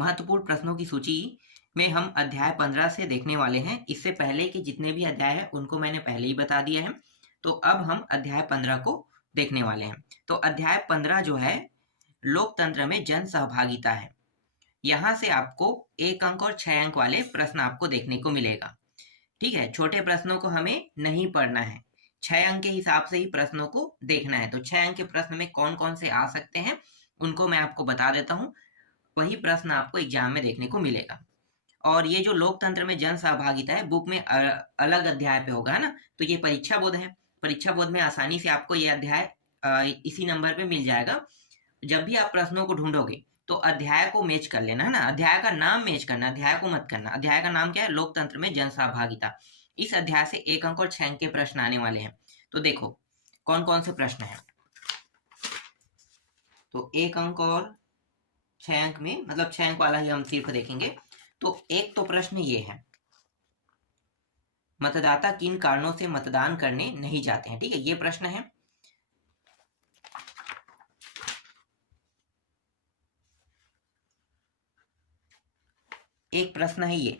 महत्वपूर्ण प्रश्नों की सूची में हम अध्याय 15 से देखने वाले हैं। इससे पहले के जितने भी अध्याय हैं उनको मैंने पहले ही बता दिया है। तो अब हम अध्याय 15 को देखने वाले हैं। तो अध्याय 15 जो है लोकतंत्र में जन सहभागिता है। यहाँ से आपको 1 अंक और 6 अंक वाले प्रश्न आपको देखने को मिलेगा। ठीक है, छोटे प्रश्नों को हमें नहीं पढ़ना है, 6 अंक के हिसाब से ही प्रश्नों को देखना है। तो 6 अंक के प्रश्न में कौन कौन से आ सकते हैं उनको मैं आपको बता देता हूँ। वही प्रश्न आपको एग्जाम में देखने को मिलेगा। और ये जो लोकतंत्र में जन सहभागिता है बुक में अलग अध्याय पे होगा, है ना। तो ये परीक्षा बोध है, परीक्षा बोध में आसानी से आपको ये अध्याय इसी नंबर पे मिल जाएगा। जब भी आप प्रश्नों को ढूंढोगे तो अध्याय को मैच कर लेना, है ना। अध्याय का नाम मैच करना, अध्याय को मत करना। अध्याय का नाम क्या है? लोकतंत्र में जन सहभागिता। इस अध्याय से 1 अंक और 6 अंक के प्रश्न आने वाले हैं। तो देखो कौन कौन से प्रश्न हैं। तो 1 अंक और 6 अंक में, मतलब 6 अंक वाला ही हम सिर्फ देखेंगे। तो एक तो प्रश्न ये है, मतदाता किन कारणों से मतदान करने नहीं जाते हैं। ठीक है, ये प्रश्न है। एक प्रश्न है ये,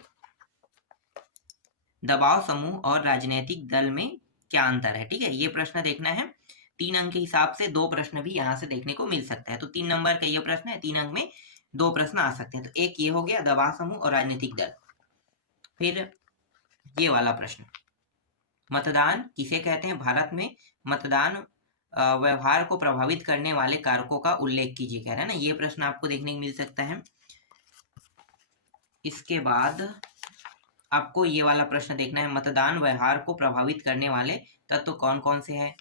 दबाव समूह और राजनीतिक दल में क्या अंतर है। ठीक है, ये प्रश्न देखना है। 3 अंक के हिसाब से 2 प्रश्न भी यहाँ से देखने को मिल सकता है। तो 3 नंबर का ये प्रश्न है, 3 अंक में 2 प्रश्न आ सकते हैं। तो एक ये हो गया, दबाव समूह और राजनीतिक दल। फिर ये वाला प्रश्न, मतदान किसे कहते हैं। भारत में मतदान व्यवहार को प्रभावित करने वाले कारकों का उल्लेख कीजिए, कह रहा है ना। ये प्रश्न आपको देखने को मिल सकता है। इसके बाद आपको ये वाला प्रश्न देखना है, मतदान व्यवहार को प्रभावित करने वाले तत्व कौन कौन से हैं।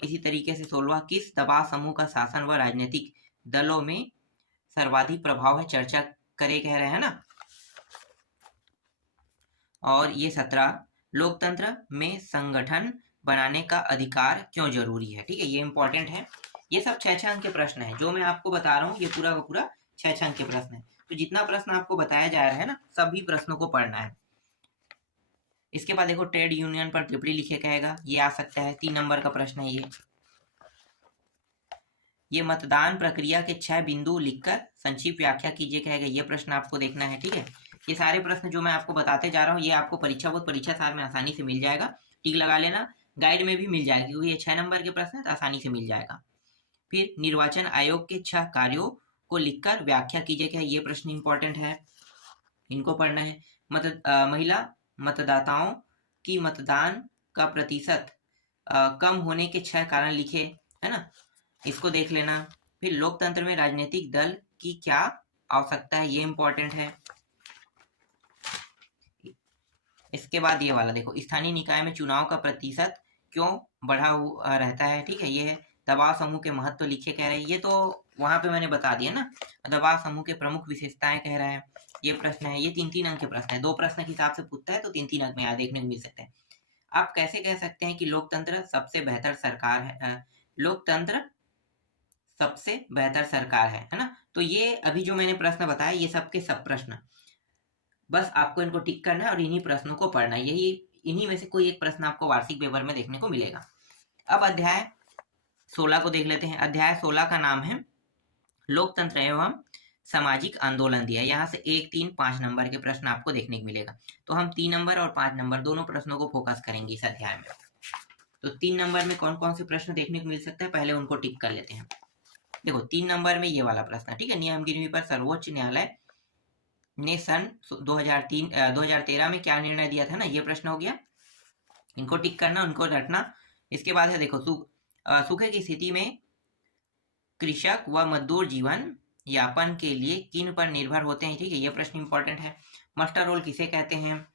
इसी तरीके से 16वां, किस दबाव समूह का शासन व राजनीतिक दलों में सर्वाधिक प्रभाव है, चर्चा करे, कह रहे हैं ना। और ये 17, लोकतंत्र में संगठन बनाने का अधिकार क्यों जरूरी है। ठीक है, ये इंपॉर्टेंट है। ये सब 6 अंक के प्रश्न है जो मैं आपको बता रहा हूँ। ये पूरा का पूरा 6 अंक के प्रश्न है। तो जितना प्रश्न आपको बताया जा रहा है ना, सभी प्रश्नों को पढ़ना है। इसके बाद देखो, ट्रेड यूनियन पर टिप्पणी लिखे कहेगा, ये आ सकता है। 3 नंबर का प्रश्न है ये मतदान प्रक्रिया के 6 बिंदु लिखकर संक्षिप्त व्याख्या कीजिए कहेगा। ये प्रश्न आपको देखना है। ठीक है, ये सारे प्रश्न जो मैं आपको बताते जा रहा हूँ ये आपको परीक्षा बोध परीक्षा सार में आसानी से मिल जाएगा। टिक लगा लेना, गाइड में भी मिल जाएगी क्योंकि ये 6 नंबर के प्रश्न है तो आसानी से मिल जाएगा। फिर निर्वाचन आयोग के 6 कार्यों को लिखकर व्याख्या कीजिए क्या, ये प्रश्न इंपॉर्टेंट है, इनको पढ़ना है। महिला मतदाताओं की मतदान का प्रतिशत कम होने के 6 कारण लिखे, है ना, इसको देख लेना। फिर लोकतंत्र में राजनीतिक दल की क्या आवश्यकता है, ये इंपॉर्टेंट है। इसके बाद ये वाला देखो, स्थानीय निकाय में चुनाव का प्रतिशत क्यों बढ़ा हुआ रहता है। ठीक है, ये है। दबाव समूह के महत्व लिखे कह रहे हैं, ये तो वहां पे मैंने बता दिया ना। दबाव समूह के प्रमुख विशेषताएं कह रहा है, ये प्रश्न है। ये 3-3 अंक के प्रश्न है। 2 प्रश्न के हिसाब से पूछता है तो 3-3 अंक में यहाँ देखने को मिल सकते हैं। आप कैसे कह सकते हैं कि लोकतंत्र सबसे बेहतर सरकार है, लोकतंत्र सबसे बेहतर सरकार है ना। तो ये अभी जो मैंने प्रश्न बताया ये सबके सब प्रश्न, बस आपको इनको टिक करना है और इन्हीं प्रश्नों को पढ़ना है। यही इन्हीं में से कोई एक प्रश्न आपको वार्षिक पेपर में देखने को मिलेगा। अब अध्याय 16 को देख लेते हैं। अध्याय 16 का नाम है लोकतंत्र एवं सामाजिक आंदोलन दिया। यहाँ से 1, 3, 5 नंबर के प्रश्न आपको देखने को मिलेगा। तो हम 3 नंबर और 5 नंबर दोनों प्रश्नों को फोकस करेंगे इस अध्याय में। तो 3 नंबर में कौन कौन से प्रश्न देखने को मिल सकते हैं, पहले उनको टिक कर लेते हैं। देखो 3 नंबर में ये वाला प्रश्न, ठीक है, नियम गिनवी पर सर्वोच्च न्यायालय ने सन 2013 में क्या निर्णय दिया था ना, ये प्रश्न हो गया। इनको टिक करना, उनको रटना। इसके बाद है देखो, सूखे की स्थिति में कृषक व मजदूर जीवन यापन के लिए किन पर निर्भर होते हैं। ठीक है, ये प्रश्न इंपॉर्टेंट है। मास्टर रोल किसे कहते हैं।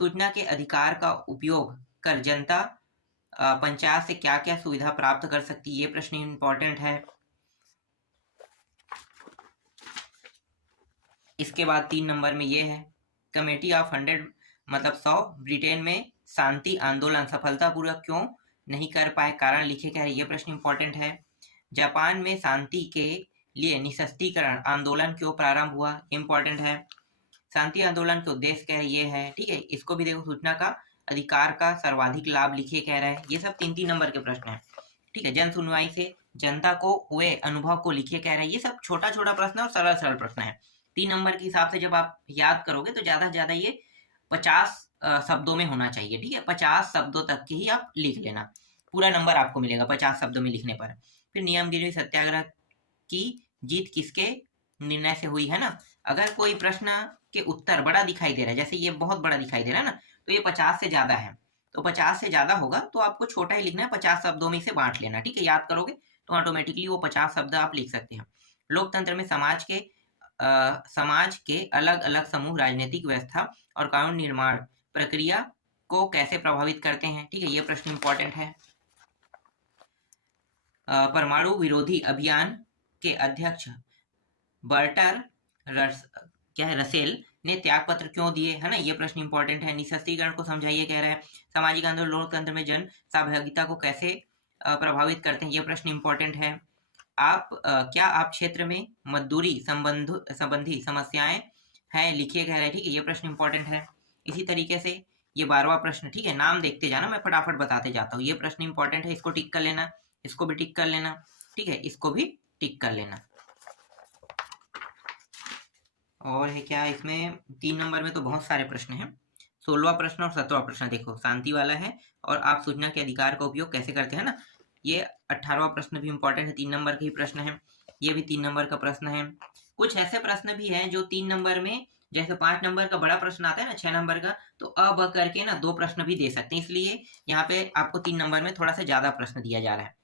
सूचना के अधिकार का उपयोग कर जनता पंचायत से क्या क्या सुविधा प्राप्त कर सकती है, ये प्रश्न इंपॉर्टेंट है। इसके बाद 3 नंबर में ये है, कमेटी ऑफ 100 मतलब 100 ब्रिटेन में शांति आंदोलन सफलतापूर्वक क्यों नहीं कर पाए, कारण लिखे क्या है, ये प्रश्न इंपॉर्टेंट है। जापान में शांति के लिए निशस्त्रीकरण आंदोलन क्यों प्रारंभ हुआ, इंपॉर्टेंट है। शांति आंदोलन के उद्देश्य क्या है, ये है। ठीक है, इसको भी देखो, सूचना का अधिकार का सर्वाधिक लाभ लिखे कह रहा है। ये सब 3-3 नंबर के प्रश्न है। ठीक है, जन सुनवाई से जनता को हुए अनुभव को लिखे कह रहा है। ये सब छोटा छोटा प्रश्न और सरल सरल प्रश्न है। 3 नंबर के हिसाब से जब आप याद करोगे तो ज्यादा से ज्यादा ये 50 शब्दों में होना चाहिए, ठीक है। 50 शब्दों तक के ही आप लिख लेना, पूरा नंबर आपको मिलेगा 50 शब्दों में लिखने पर। फिर नियमगिरी सत्याग्रह की जीत किसके निर्णय से हुई, है ना। अगर कोई प्रश्न के उत्तर बड़ा दिखाई दे रहा है, जैसे ये बहुत बड़ा दिखाई दे रहा है ना, तो ये 50 से ज्यादा है, तो 50 से ज्यादा होगा तो आपको छोटा ही लिखना है, 50 शब्दों में इसे बांट लेना, ठीक है। याद करोगे तो ऑटोमेटिकली वो 50 शब्द आप लिख सकते हैं। लोकतंत्र में समाज के अलग अलग समूह राजनीतिक व्यवस्था और कानून निर्माण प्रक्रिया को कैसे प्रभावित करते हैं, ठीक है। ये प्रश्न इंपॉर्टेंट है। परमाणु विरोधी अभियान के अध्यक्ष रसेल ने त्याग पत्र क्यों दिए, है ना। ये प्रश्न इंपॉर्टेंट है। निःशस्त्रीकरण को समझाइए कह रहा है। सामाजिक आंदोलन लोकतंत्र में जन सहभागिता को कैसे प्रभावित करते हैं, ये प्रश्न इंपॉर्टेंट है। क्या आप क्षेत्र में मजदूरी संबंधी समस्याएं हैं, लिखिए कह रहे हैं, ठीक है। ये प्रश्न इंपॉर्टेंट है। इसी तरीके से ये 12वां प्रश्न, ठीक है, नाम देखते जाना, मैं फटाफट बताते जाता हूँ। ये प्रश्न इंपॉर्टेंट है, इसको टिक कर लेना, इसको भी टिक कर लेना, ठीक है, इसको भी टिक कर लेना। और है क्या इसमें, 3 नंबर में तो बहुत सारे प्रश्न हैं। 16वां प्रश्न और 17वां प्रश्न देखो, शांति वाला है। और आप सूचना के अधिकार का उपयोग कैसे करते हैं ना। ये 18वां प्रश्न भी इंपॉर्टेंट है, 3 नंबर का ही प्रश्न है। ये भी 3 नंबर का प्रश्न है। कुछ ऐसे प्रश्न भी हैं जो 3 नंबर में, जैसे 5 नंबर का बड़ा प्रश्न आता है ना, 6 नंबर का, तो अब करके ना 2 प्रश्न भी दे सकते हैं, इसलिए यहाँ पे आपको 3 नंबर में थोड़ा सा ज्यादा प्रश्न दिया जा रहा है।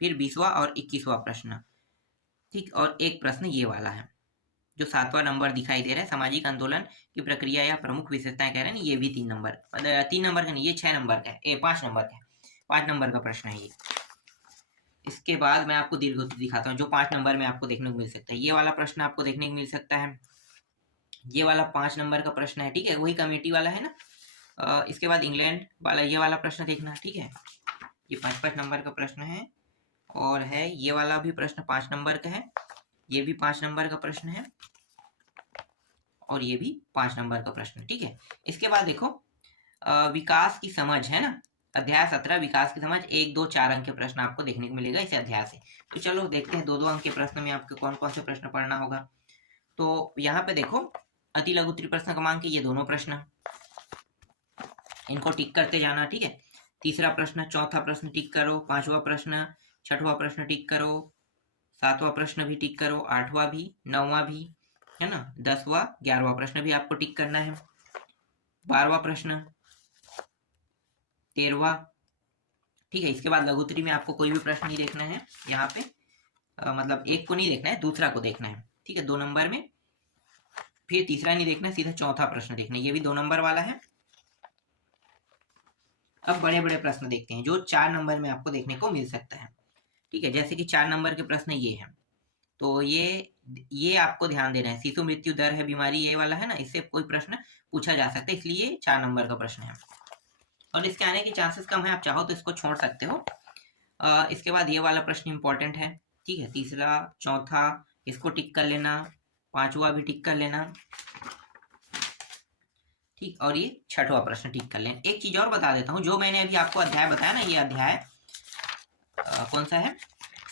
फिर 20वां और 21वां प्रश्न, ठीक। और एक प्रश्न ये वाला है जो 7वां नंबर दिखाई दे रहा है, सामाजिक आंदोलन की प्रक्रिया या प्रमुख विशेषताएं कह रहे हैं, ये भी 3 नंबर, 3 नंबर का नहीं, ये 6 नंबर का है, 5 नंबर का है, 5 नंबर का प्रश्न है ये। इसके बाद मैं आपको दीर्घोत्तरी दिखाता हूँ जो 5 नंबर में आपको देखने को मिल सकता है। ये वाला प्रश्न आपको देखने को मिल सकता है, ये वाला 5 नंबर का प्रश्न है, ठीक है, वही कमेटी वाला है ना। इसके बाद इंग्लैंड वाला ये वाला प्रश्न देखना, ठीक है, ये 5-5 नंबर का प्रश्न है। और है ये वाला भी प्रश्न 5 नंबर का है, ये भी 5 नंबर का प्रश्न है, और ये भी 5 नंबर का प्रश्न, ठीक है। इसके बाद देखो विकास की समझ, है ना, अध्याय 17 विकास की समझ, 1, 2, 4 अंक के प्रश्न आपको देखने को मिलेगा इस अध्याय से। तो चलो देखते हैं 2-2 अंक के प्रश्न में आपको कौन कौन से प्रश्न पढ़ना होगा। तो यहाँ पे देखो अति लघु प्रश्न क्रमांक के ये दोनों प्रश्न, इनको टिक करते जाना, ठीक है। तीसरा प्रश्न, चौथा प्रश्न टिक करो, 5वां प्रश्न, 6वां प्रश्न टिक करो, 7वां प्रश्न भी टिक करो, 8वां भी, 9वां भी, है ना, 10वां 11वां प्रश्न भी आपको टिक करना है, 12वां प्रश्न, 13वां, ठीक है। इसके बाद लघुत्तरी में आपको कोई भी प्रश्न नहीं देखना है यहाँ पे, मतलब एक को नहीं देखना है, दूसरा को देखना है, ठीक है, 2 नंबर में। फिर तीसरा नहीं देखना है, सीधा चौथा प्रश्न देखना है, ये भी 2 नंबर वाला है। अब बड़े बड़े प्रश्न देखते हैं जो 4 नंबर में आपको देखने को मिल सकता है, ठीक है। जैसे कि 4 नंबर के प्रश्न ये है, तो ये आपको ध्यान देना है, शिशु मृत्यु दर है बीमारी, ये वाला है ना, इससे कोई प्रश्न पूछा जा सकता है, इसलिए 4 नंबर का प्रश्न है और इसके आने के चांसेस कम है, आप चाहो तो इसको छोड़ सकते हो। इसके बाद ये वाला प्रश्न इंपॉर्टेंट है, ठीक है, तीसरा, चौथा इसको टिक कर लेना, 5वां भी टिक कर लेना, ठीक। और ये 6वां प्रश्न टिक कर लेना। एक चीज और बता देता हूँ, जो मैंने अभी आपको अध्याय बताया ना, ये अध्याय कौन सा है,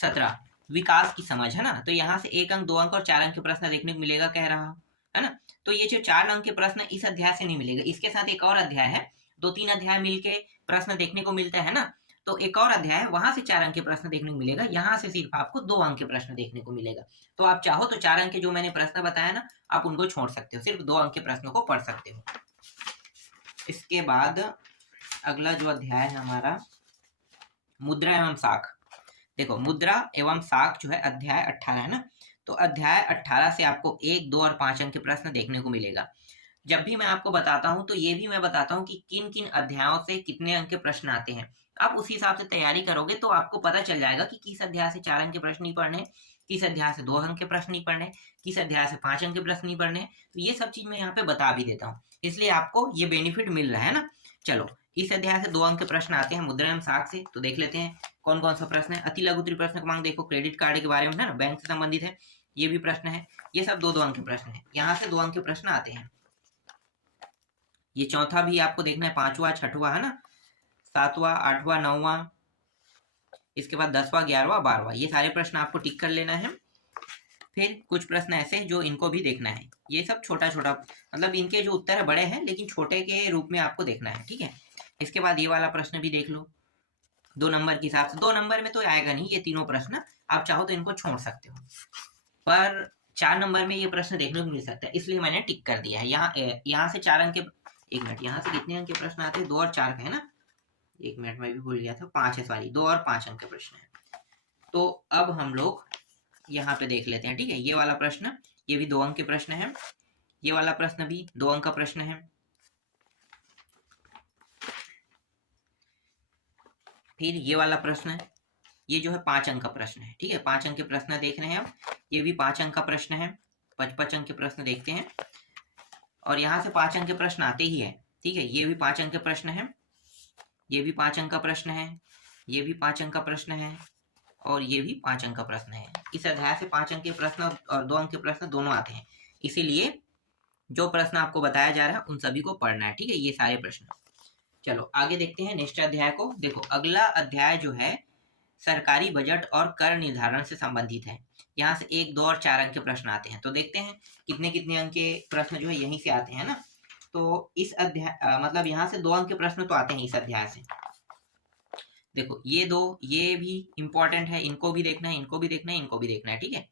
17 विकास की समझ, है ना। तो यहाँ से 1 अंक, 2 अंक और 4 अंक के प्रश्न देखने को मिलेगा कह रहा हूँ, है ना। तो ये जो 4 अंक के प्रश्न इस अध्याय से नहीं मिलेगा, इसके साथ एक और अध्याय है, 2-3 अध्याय मिलके प्रश्न देखने को मिलता है ना, तो एक और अध्याय है, वहां से 4 अंक के प्रश्न देखने को मिलेगा, यहाँ से सिर्फ आपको 2 अंक के प्रश्न देखने को मिलेगा। तो आप चाहो तो 4 अंक के जो मैंने प्रश्न बताया ना, आप उनको छोड़ सकते हो, सिर्फ 2 अंक के प्रश्नों को पढ़ सकते हो। इसके बाद अगला जो अध्याय है हमारा, मुद्रा एवं साख। देखो मुद्रा एवं साख जो है अध्याय 18 है ना, तो अध्याय 18 से आपको 1, 2 और 5 अंक के प्रश्न देखने को मिलेगा। जब भी मैं आपको बताता हूं तो ये भी मैं बताता हूं कि किन किन अध्यायों से कितने अंक के प्रश्न आते हैं। आप उसी हिसाब से तैयारी करोगे तो आपको पता चल जाएगा कि किस अध्याय से 4 अंक के प्रश्न नहीं पढ़ने, किस अध्याय से 2 अंक के प्रश्न नहीं पढ़ने, किस अध्याय से 5 अंक के प्रश्न नहीं पढ़ने। तो ये सब चीज मैं यहाँ पे बता भी देता हूँ, इसलिए आपको ये बेनिफिट मिल रहा है ना। चलो इस अध्याय से 2 अंक के प्रश्न आते हैं मुद्रा एवं साख से, तो देख लेते हैं कौन कौन सा प्रश्न है। अति लघु प्रश्न क्रमांक देखो, क्रेडिट कार्ड के बारे में है ना, बैंक से संबंधित है, ये भी प्रश्न है। ये सब 2-2 अंक के प्रश्न है, यहाँ से 2 अंक के प्रश्न आते हैं। ये चौथा भी आपको देखना है, 5वां 6वां है ना, 7वां 8वां 9वां, इसके बाद 10वां 11वां 12वां, ये सारे प्रश्न आपको टिक कर लेना है। फिर कुछ प्रश्न ऐसे जो इनको भी देखना है, ये सब छोटा छोटा मतलब इनके जो उत्तर है बड़े हैं लेकिन छोटे के रूप में आपको देखना है, ठीक है। इसके बाद ये वाला प्रश्न भी देख लो, 2 नंबर के हिसाब से। 2 नंबर में तो आएगा नहीं ये तीनों प्रश्न, आप चाहो तो इनको छोड़ सकते हो, पर 4 नंबर में ये प्रश्न देखने को मिल सकता है, इसलिए मैंने टिक कर दिया है। यहाँ से 4 अंक के, 1 मिनट, यहाँ से कितने अंक के प्रश्न आते हैं? 2 और 4 का है ना, 1 मिनट में भी भूल गया था, 5 है, सॉरी, 2 और 5 अंक के प्रश्न है। तो अब हम लोग यहाँ पे देख लेते हैं, ठीक है। ये वाला प्रश्न, ये भी 2 अंक के प्रश्न है, ये वाला प्रश्न भी 2 अंक का प्रश्न है। फिर ये वाला प्रश्न, ये जो है 5 अंक का प्रश्न है, ठीक है। 5 अंक के प्रश्न देख रहे हैं आप, ये भी 5 अंक का प्रश्न है। 5 अंक के प्रश्न देखते हैं, और यहाँ से 5 अंक के प्रश्न आते ही है, ठीक है। ये भी 5 अंक के प्रश्न है, ये भी 5 अंक का प्रश्न है, ये भी 5 अंक का प्रश्न है, और ये भी 5 अंक का प्रश्न है। इस अध्याय से 5 अंक के प्रश्न और 2 अंक के प्रश्न दोनों आते हैं, इसीलिए जो प्रश्न आपको बताया जा रहा है उन सभी को पढ़ना है, ठीक है, ये सारे प्रश्न। चलो आगे देखते हैं नेक्स्ट अध्याय को। देखो अगला अध्याय जो है सरकारी बजट और कर निर्धारण से संबंधित है। यहाँ से 1, 2 और 4 अंक के प्रश्न आते हैं, तो देखते हैं कितने कितने अंक के प्रश्न जो है यहीं से आते हैं ना। तो इस अध्याय मतलब यहाँ से 2 अंक के प्रश्न तो आते हैं इस अध्याय से। देखो ये 2, ये भी इंपॉर्टेंट है, इनको भी देखना है, इनको भी देखना है, इनको भी देखना है, ठीक है।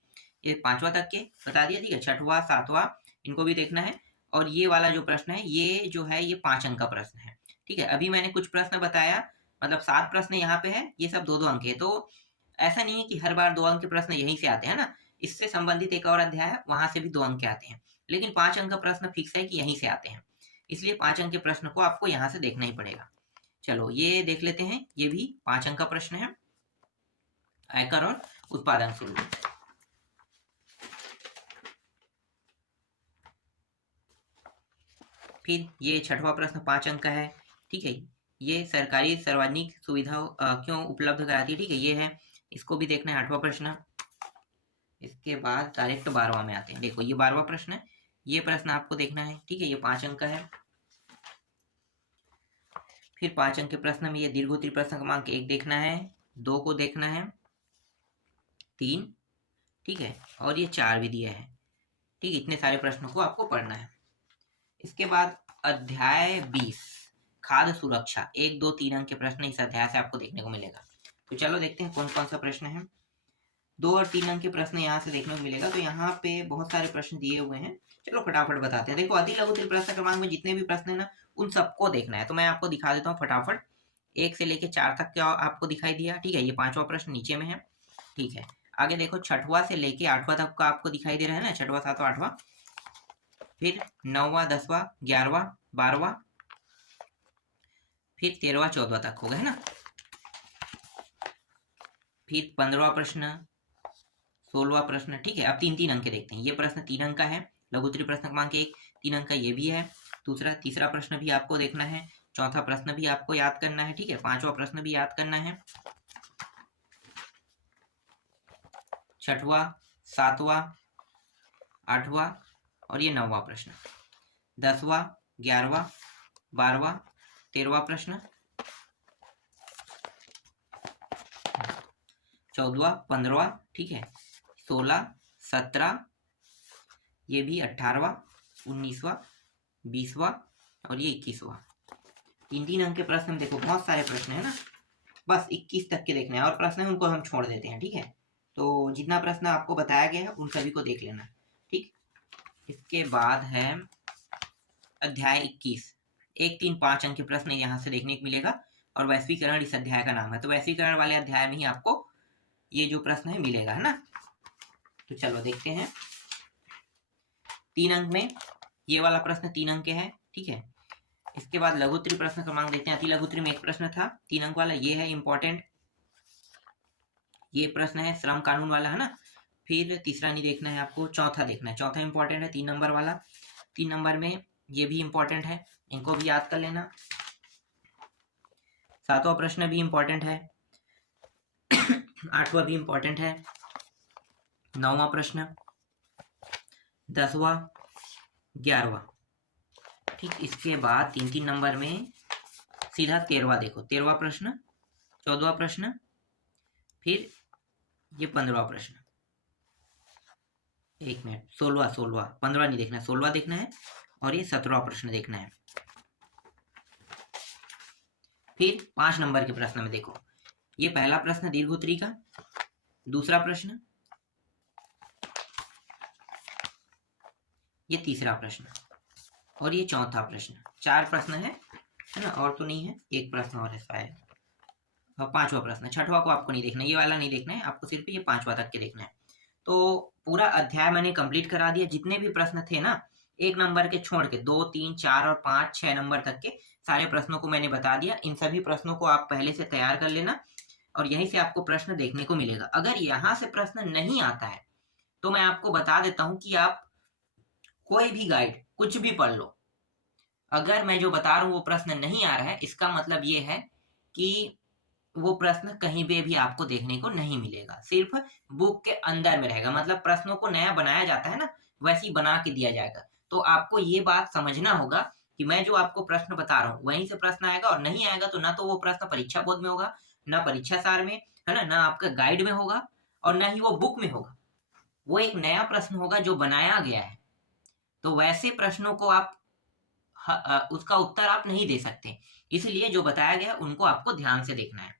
ये 5वां तक के बता दिया, ठीक है। 6वां 7वां इनको भी देखना है, और ये वाला जो प्रश्न है ये जो है ये 5 अंक का प्रश्न है, ठीक है। अभी मैंने कुछ प्रश्न बताया, मतलब 7 प्रश्न यहाँ पे है, ये सब 2-2 अंक है। तो ऐसा नहीं है कि हर बार 2 अंक के प्रश्न यहीं से आते हैं ना, इससे संबंधित एक और अध्याय है, वहां से भी 2 अंक के आते हैं, लेकिन 5 अंक का प्रश्न फिक्स है कि यहीं से आते हैं, इसलिए 5 अंक के प्रश्न को आपको यहाँ से देखना ही पड़ेगा। चलो ये देख लेते हैं, ये भी 5 अंक का प्रश्न है, आयकर और उत्पादन शुल्क। फिर ये 6वां प्रश्न 5 अंक का है, ठीक है। ये सरकारी सार्वजनिक सुविधा क्यों उपलब्ध कराती है, ठीक है, ये है, इसको भी देखना है, 8वां प्रश्न। इसके बाद डायरेक्ट 12वां में आते हैं। देखो ये 12वां प्रश्न है, ये प्रश्न आपको देखना है, ठीक है, ये 5 अंक का है। फिर 5 अंक के प्रश्न में ये दीर्घोत्तरी प्रश्न क्रमांक 1 देखना है, 2 को देखना है, 3, ठीक है, और ये 4 भी दिया है, ठीक, इतने सारे प्रश्नों को आपको पढ़ना है। इसके बाद अध्याय 20 खाद्य सुरक्षा, 1, 2, 3 अंक के प्रश्न इस अध्याय से आपको देखने को मिलेगा। तो चलो देखते हैं कौन कौन सा प्रश्न है। 2 और 3 अंक के प्रश्न यहाँ से देखने को मिलेगा। तो यहाँ पे बहुत सारे प्रश्न दिए हुए हैं, चलो फटाफट बताते हैं। देखो अति लघु प्रश्न क्रमांक में जितने भी प्रश्न है ना उन सबको देखना है, तो मैं आपको दिखा देता हूँ फटाफट। 1 से लेके 4 तक का आपको दिखाई दिया, ठीक है, ये 5वां प्रश्न नीचे में है, ठीक है। आगे देखो 6वां से लेके 8वां तक का आपको दिखाई दे रहा है ना, 6वां 7वां 8वां। फिर 9वां 10वां 11वां 12वां, फिर 13वां 14वां तक हो गए ना। फिर 15वां प्रश्न, 16वां प्रश्न, ठीक है। अब 3-3 अंक के देखते हैं। ये प्रश्न 3 अंक का है, लघुत्तरी प्रश्न क्रमांक 1 3 अंक का ये भी है। तीसरा प्रश्न भी आपको देखना है, चौथा प्रश्न भी आपको याद करना है, ठीक है, 5वां प्रश्न भी याद करना है, 6वां 7वां 8वां और ये 9वां प्रश्न, 10वां 11वां 12वां 13वां प्रश्न, 14वां 15वां, ठीक है, 16 17, ये भी 18वां 19वां 20वां और ये 21वां। 3-3 अंक के प्रश्न देखो बहुत सारे प्रश्न है ना, बस 21 तक के देखने हैं, और प्रश्न है उनको हम छोड़ देते हैं, ठीक है। तो जितना प्रश्न आपको बताया गया है उन सभी को देख लेना, ठीक। इसके बाद है अध्याय 21, 1, 3, 5 अंक के प्रश्न यहाँ से देखने को मिलेगा, और वैश्वीकरण इस अध्याय का नाम है। तो वैश्वीकरण वाले अध्याय में ही आपको ये जो प्रश्न है मिलेगा, है ना। तो चलो देखते हैं। 3 अंक में ये वाला प्रश्न 3 अंक के है, ठीक है। इसके बाद लघुत्तरी प्रश्न क्रमांक देखते हैं। अति लघुत्तरी में एक प्रश्न था 3 अंक वाला, ये है इंपॉर्टेंट, ये प्रश्न है श्रम कानून वाला, है ना। फिर तीसरा नहीं देखना है आपको, चौथा देखना है, चौथा इंपॉर्टेंट है 3 नंबर वाला। 3 नंबर में ये भी इंपॉर्टेंट है, इनको भी याद कर लेना। 7वां प्रश्न भी इंपॉर्टेंट है, 8वां भी इंपॉर्टेंट है, 9वां प्रश्न, 10वां 11वां, ठीक। इसके बाद 3-3 नंबर में सीधा 13वां देखो, 13वां प्रश्न, 14वां प्रश्न, फिर ये 15वां प्रश्न, एक मिनट, 16 15 नहीं देखना है, 16 देखना है और ये 17वां प्रश्न देखना है। फिर 5 नंबर के प्रश्न में देखो, ये पहला प्रश्न दीर्घोत्तरी का, दूसरा प्रश्न, ये तीसरा प्रश्न और ये चौथा प्रश्न। 4 प्रश्न है ना, और तो नहीं है, एक प्रश्न और है शायद, और 5वां प्रश्न। 6वां को आपको नहीं देखना, ये वाला नहीं देखना है आपको, सिर्फ ये 5वां तक के देखना है। तो पूरा अध्याय मैंने कंप्लीट करा दिया, जितने भी प्रश्न थे ना 1 नंबर के छोड़ के, 2 3 4 और 5 6 नंबर तक के सारे प्रश्नों को मैंने बता दिया। इन सभी प्रश्नों को आप पहले से तैयार कर लेना और यहीं से आपको प्रश्न देखने को मिलेगा। अगर यहाँ से प्रश्न नहीं आता है तो मैं आपको बता देता हूँ कि आप कोई भी गाइड कुछ भी पढ़ लो, अगर मैं जो बता रहा हूँ वो प्रश्न नहीं आ रहा है, इसका मतलब ये है कि वो प्रश्न कहीं पे भी आपको देखने को नहीं मिलेगा, सिर्फ बुक के अंदर में रहेगा। मतलब प्रश्नों को नया बनाया जाता है ना, वैसे ही बना के दिया जाएगा। तो आपको ये बात समझना होगा कि मैं जो आपको प्रश्न बता रहा हूँ वहीं से प्रश्न आएगा, और नहीं आएगा तो ना तो वो प्रश्न परीक्षा बोध में होगा, ना परीक्षा सार में, है ना आपका गाइड में होगा, और ना ही वो बुक में होगा। वो एक नया प्रश्न होगा जो बनाया गया है। तो वैसे प्रश्नों को आप उसका उत्तर आप नहीं दे सकते, इसलिए जो बताया गया उनको आपको ध्यान से देखना है।